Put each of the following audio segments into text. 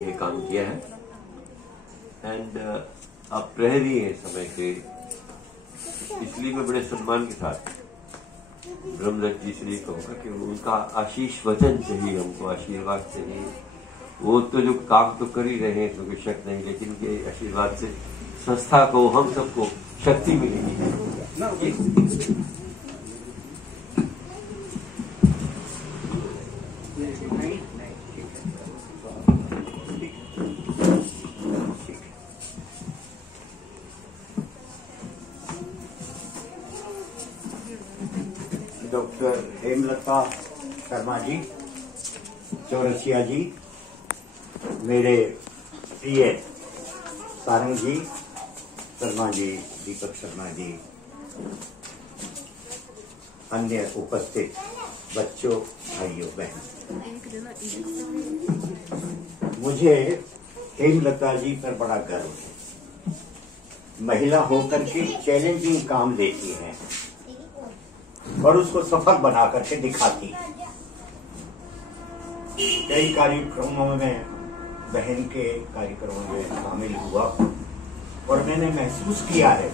ये काम किया है एंड आप प्रहरी हैं समय के, इसलिए मैं बड़े सम्मान के साथ ब्रह्मदत्त जी से कहूँगा कि उनका आशीष वचन चाहिए, हमको आशीर्वाद चाहिए। वो तो जो काम तो कर ही रहे हैं तो कोई शक नहीं, लेकिन ये आशीर्वाद से संस्था को, हम सबको शक्ति मिलेगी। डॉक्टर हेमलता शर्मा जी, चौरसिया जी, मेरे प्रिय सारंग जी, शर्मा जी, दीपक शर्मा जी, अन्य उपस्थित बच्चों, भाइयों, बहन, मुझे हेमलता जी पर बड़ा गर्व है। महिला होकर के चैलेंजिंग काम लेती हैं और उसको सफल बना करके दिखाती है। कई कार्यक्रमों में, बहन के कार्यक्रमों में शामिल हुआ और मैंने महसूस किया है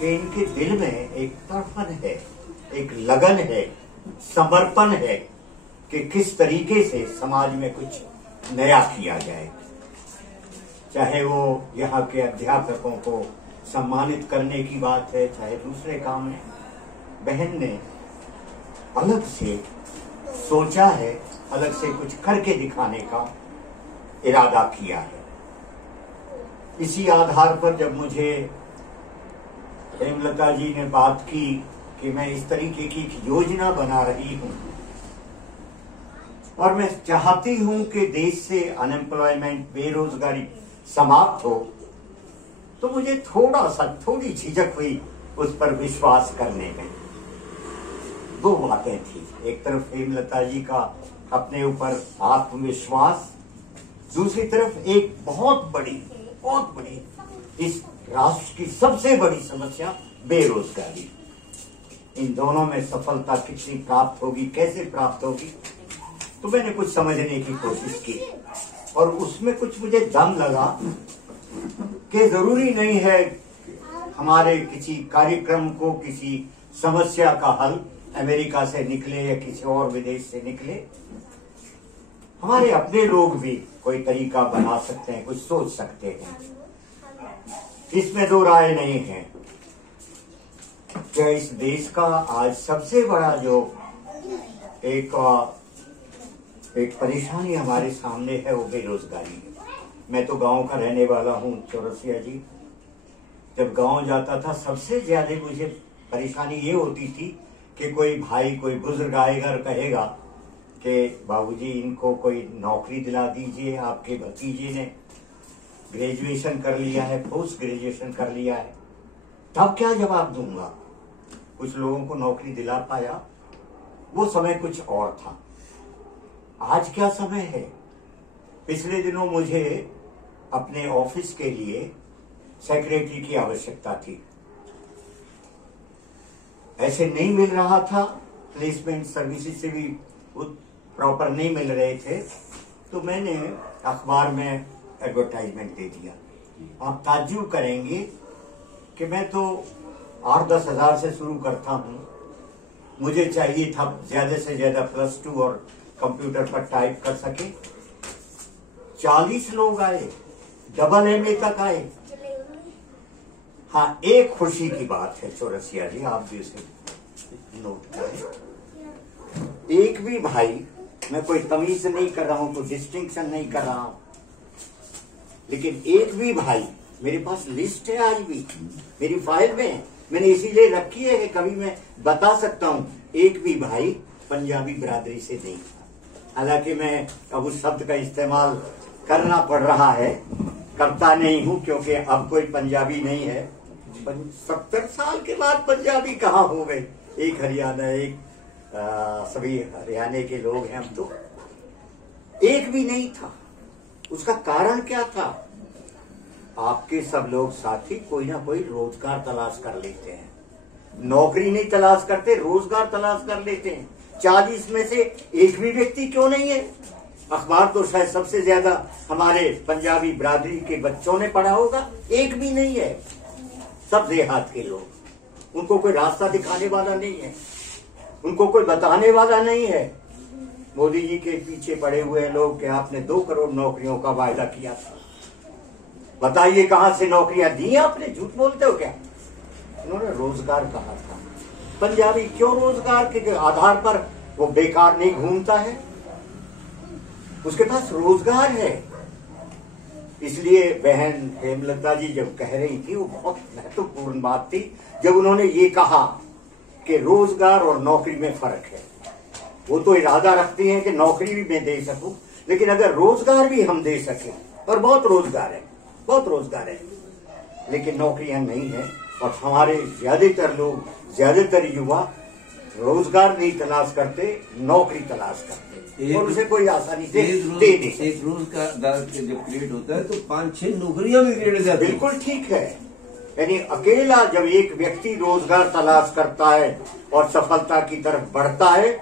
कि इनके दिल में एक तड़पन है, एक लगन है, समर्पण है कि किस तरीके से समाज में कुछ नया किया जाए। चाहे वो यहाँ के अध्यापकों को सम्मानित करने की बात है, चाहे दूसरे काम है, बहन ने अलग से सोचा है, अलग से कुछ करके दिखाने का इरादा किया है। इसी आधार पर जब मुझे हेमलता जी ने बात की कि मैं इस तरीके की योजना बना रही हूं और मैं चाहती हूं कि देश से अनएम्प्लॉयमेंट, बेरोजगारी समाप्त हो, तो मुझे थोड़ी झिझक हुई उस पर विश्वास करने में। दो बातें थी, एक तरफ हेमलता जी का अपने ऊपर आत्मविश्वास, दूसरी तरफ एक बहुत बड़ी इस राष्ट्र की सबसे बड़ी समस्या बेरोजगारी। इन दोनों में सफलता कितनी प्राप्त होगी, कैसे प्राप्त होगी, तो मैंने कुछ समझने की कोशिश की और उसमें कुछ मुझे दम लगा कि जरूरी नहीं है हमारे किसी कार्यक्रम को, किसी समस्या का हल अमेरिका से निकले या किसी और विदेश से निकले। हमारे अपने लोग भी कोई तरीका बना सकते हैं, कुछ सोच सकते हैं, इसमें दो राय नहीं है। क्या इस देश का आज सबसे बड़ा जो एक परेशानी हमारे सामने है वो बेरोजगारी है। मैं तो गांव का रहने वाला हूं, चौरसिया जी। जब गांव जाता था, सबसे ज्यादा मुझे परेशानी ये होती थी कि कोई भाई, कोई बुजुर्ग आएगा और कहेगा कि बाबूजी इनको कोई नौकरी दिला दीजिए, आपके भतीजे ने ग्रेजुएशन कर लिया है, पोस्ट ग्रेजुएशन कर लिया है। तब क्या जवाब दूंगा? कुछ लोगों को नौकरी दिला पाया, वो समय कुछ और था। आज क्या समय है? पिछले दिनों मुझे अपने ऑफिस के लिए सेक्रेटरी की आवश्यकता थी, ऐसे नहीं मिल रहा था, प्लेसमेंट सर्विसेज से भी प्रॉपर नहीं मिल रहे थे, तो मैंने अखबार में एडवर्टाइजमेंट दे दिया। आप ताज्जुब करेंगे कि मैं तो 8-10 हजार से शुरू करता हूं, मुझे चाहिए था ज्यादा से ज्यादा +2 और कंप्यूटर पर टाइप कर सके। 40 लोग आए, डबल MA तक आए। हाँ, एक खुशी की बात है चौरसिया जी, आप भी उसे नोट करें। एक भी भाई, मैं कोई तमीज नहीं कर रहा हूं, कोई डिस्टिंक्शन नहीं कर रहा हूं, लेकिन एक भी भाई, मेरे पास लिस्ट है आज भी, मेरी फाइल में है, मैंने इसीलिए रखी है कि कभी मैं बता सकता हूं, एक भी भाई पंजाबी बिरादरी से नहीं। हालांकि मैं अब उस शब्द का इस्तेमाल करना पड़ रहा है, करता नहीं हूं क्योंकि अब कोई पंजाबी नहीं है। 70 साल के बाद पंजाबी कहाँ हो गए? एक हरियाणा, एक सभी हरियाणा के लोग हैं हम तो। एक भी नहीं था। उसका कारण क्या था? आपके सब लोग साथी कोई ना कोई रोजगार तलाश कर लेते हैं, नौकरी नहीं तलाश करते, रोजगार तलाश कर लेते हैं। 40 में से एक भी व्यक्ति क्यों नहीं है अखबार तो शायद सबसे ज्यादा हमारे पंजाबी बिरादरी के बच्चों ने पढ़ा होगा, एक भी नहीं है। सब देहात के लोग, उनको कोई रास्ता दिखाने वाला नहीं है, उनको कोई बताने वाला नहीं है। मोदी जी के पीछे पड़े हुए लोग कि आपने 2 करोड़ नौकरियों का वायदा किया था, बताइए कहां से नौकरियां दी आपने? झूठ बोलते हो क्या? उन्होंने रोजगार कहा था। पंजाबी क्यों रोजगार के आधार पर वो बेकार नहीं घूमता है? उसके पास रोजगार है। इसलिए बहन हेमलता जी जब कह रही थी, वो बहुत महत्वपूर्ण बात थी जब उन्होंने ये कहा कि रोजगार और नौकरी में फर्क है। वो तो इरादा रखती हैं कि नौकरी भी मैं दे सकूं, लेकिन अगर रोजगार भी हम दे सके, और बहुत रोजगार है, बहुत रोजगार है, लेकिन नौकरियां नहीं है। और हमारे ज्यादातर लोग, ज्यादातर युवा रोजगार नहीं तलाश करते, नौकरी तलाश करते, और उसे कोई आसानी से दे दे। एक रोजगार जब क्रिएट होता है तो 5-6 नौकरियां भी क्रिएट हो जाती है। बिल्कुल ठीक है। यानी अकेला जब एक व्यक्ति रोजगार तलाश करता है और सफलता की तरफ बढ़ता है,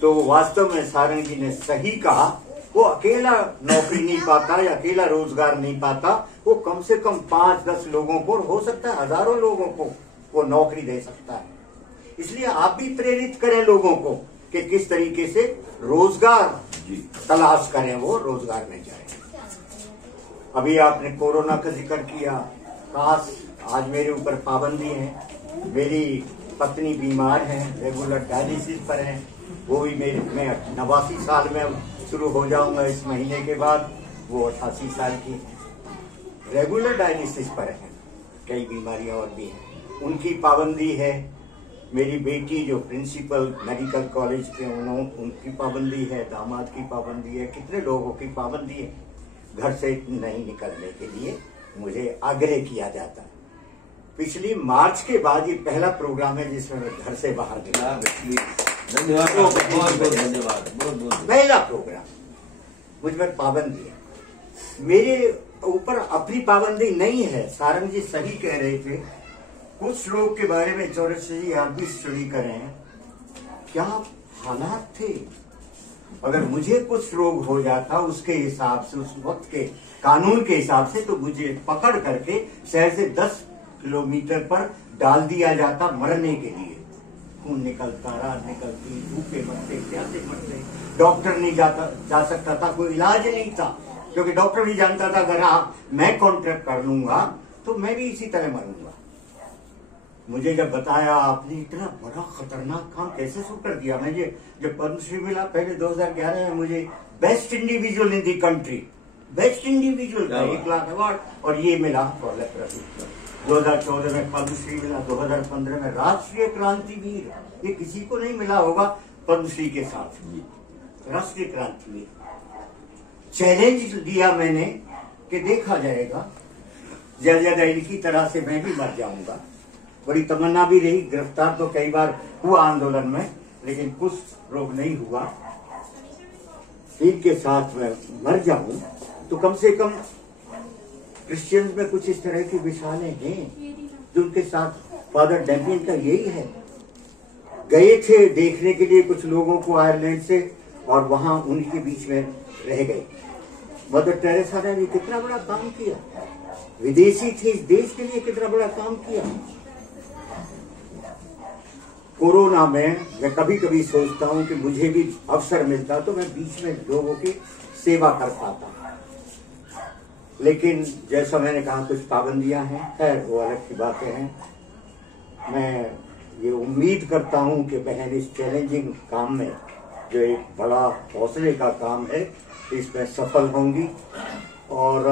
तो वास्तव में सारंग जी ने सही कहा, वो अकेला नौकरी नहीं पाता या अकेला रोजगार नहीं पाता, वो कम से कम 5-10 लोगों को, हो सकता है हजारों लोगों को वो नौकरी दे सकता है। इसलिए आप भी प्रेरित करें लोगों को कि किस तरीके से रोजगार तलाश करें, वो रोजगार में जाए। अभी आपने कोरोना का जिक्र किया, काश आज मेरे ऊपर पाबंदी है। मेरी पत्नी बीमार है, रेगुलर डायलिसिस पर है, वो भी मैं 89 साल में शुरू हो जाऊंगा इस महीने के बाद। वो 88 साल की रेगुलर डायलिसिस पर है। कई बीमारियां और भी हैं, उनकी पाबंदी है। मेरी बेटी जो प्रिंसिपल मेडिकल कॉलेज के, उनकी पाबंदी है, दामाद की पाबंदी है, कितने लोगों की पाबंदी है। घर से नहीं निकलने के लिए मुझे आग्रह किया जाता है। पिछली मार्च के बाद ये पहला प्रोग्राम है जिसमें मैं घर से बाहर निकला। धन्यवाद, बहुत बहुत धन्यवाद, बहुत बहुत। पहला प्रोग्राम, मुझ पर पाबंदी है। मेरे ऊपर अपनी पाबंदी नहीं है। सारंग जी सही कह रहे थे। कुछ लोग के बारे में चौरसिया जी आप भी स्टडी करें, क्या हालात थे। अगर मुझे कुछ रोग हो जाता उसके हिसाब से, उस वक्त के कानून के हिसाब से, तो मुझे पकड़ करके शहर से 10 किलोमीटर पर डाल दिया जाता मरने के लिए। खून निकलता, रात निकलती, भूखे मरते, प्यासे मरते, डॉक्टर नहीं जा सकता था, कोई इलाज नहीं था, क्योंकि डॉक्टर भी जानता था अगर मैं कॉन्ट्रैक्ट कर लूंगा तो मैं भी इसी तरह मरूंगा। मुझे जब बताया आपने, इतना बड़ा खतरनाक काम कैसे शुरू कर दिया। मुझे जब पद्मश्री मिला पहले 2011 में, मुझे best individual in the country, best individual का 1 लाख अवार्ड, और ये मिला फॉर लेप्रोसी। 2014 में पद्मश्री मिला, 2015 में राष्ट्रीय क्रांति वीर, ये किसी को नहीं मिला होगा पद्मश्री के साथ, राष्ट्रीय क्रांति वीर। चैलेंज दिया मैंने कि देखा जाएगा, ज्यादा ज्यादा इनकी तरह से मैं भी मर जाऊंगा। बड़ी तमन्ना भी रही, गिरफ्तार तो कई बार हुआ आंदोलन में, लेकिन कुछ रोग नहीं हुआ। इनके साथ मैं मर जाऊं तो कम से कम क्रिश्चियंस में कुछ इस तरह की मिसालें हैं जो उनके साथ फादर डैम्पियन का यही है। गए थे देखने के लिए कुछ लोगों को आयरलैंड से, और वहां उनके बीच में रह गए। मदर टेरेसा ने भी कितना बड़ा काम किया, विदेशी थे, इस देश के लिए कितना बड़ा काम किया। कोरोना में मैं कभी कभी सोचता हूं कि मुझे भी अवसर मिलता तो मैं बीच में लोगों की सेवा कर पाता, लेकिन जैसा मैंने कहा कुछ पाबंदियां हैं, खैर वो अलग की बातें हैं। मैं ये उम्मीद करता हूं कि बहन इस चैलेंजिंग काम में, जो एक बड़ा हौसले का काम है, इसमें सफल होंगी। और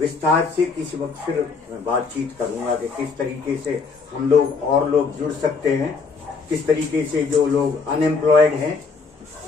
विस्तार से किसी वक्त फिर मैं बातचीत करूंगा कि किस तरीके से हम लोग और लोग जुड़ सकते हैं, किस तरीके से जो लोग अनएम्प्लॉयड हैं,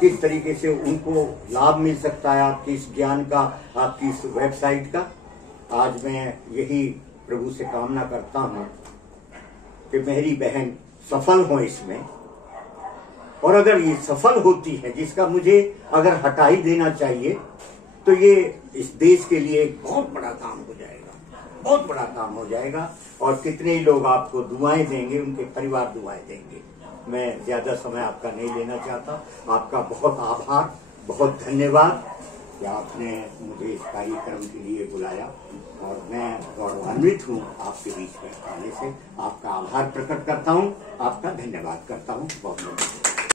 किस तरीके से उनको लाभ मिल सकता है आपके इस ज्ञान का, आपकी इस वेबसाइट का। आज मैं यही प्रभु से कामना करता हूं कि मेरी बहन सफल हो इसमें, और अगर ये सफल होती है, जिसका मुझे अगर हटा ही देना चाहिए, तो ये इस देश के लिए एक बहुत बड़ा काम हो जाएगा, बहुत बड़ा काम हो जाएगा। और कितने ही लोग आपको दुआएं देंगे, उनके परिवार दुआएं देंगे। मैं ज्यादा समय आपका नहीं लेना चाहता। आपका बहुत आभार, बहुत धन्यवाद कि आपने मुझे इस कार्यक्रम के लिए बुलाया और मैं गौरवान्वित हूँ आपके बीच में आने से। आपका आभार प्रकट करता हूँ, आपका धन्यवाद करता हूँ बहुत बहुत।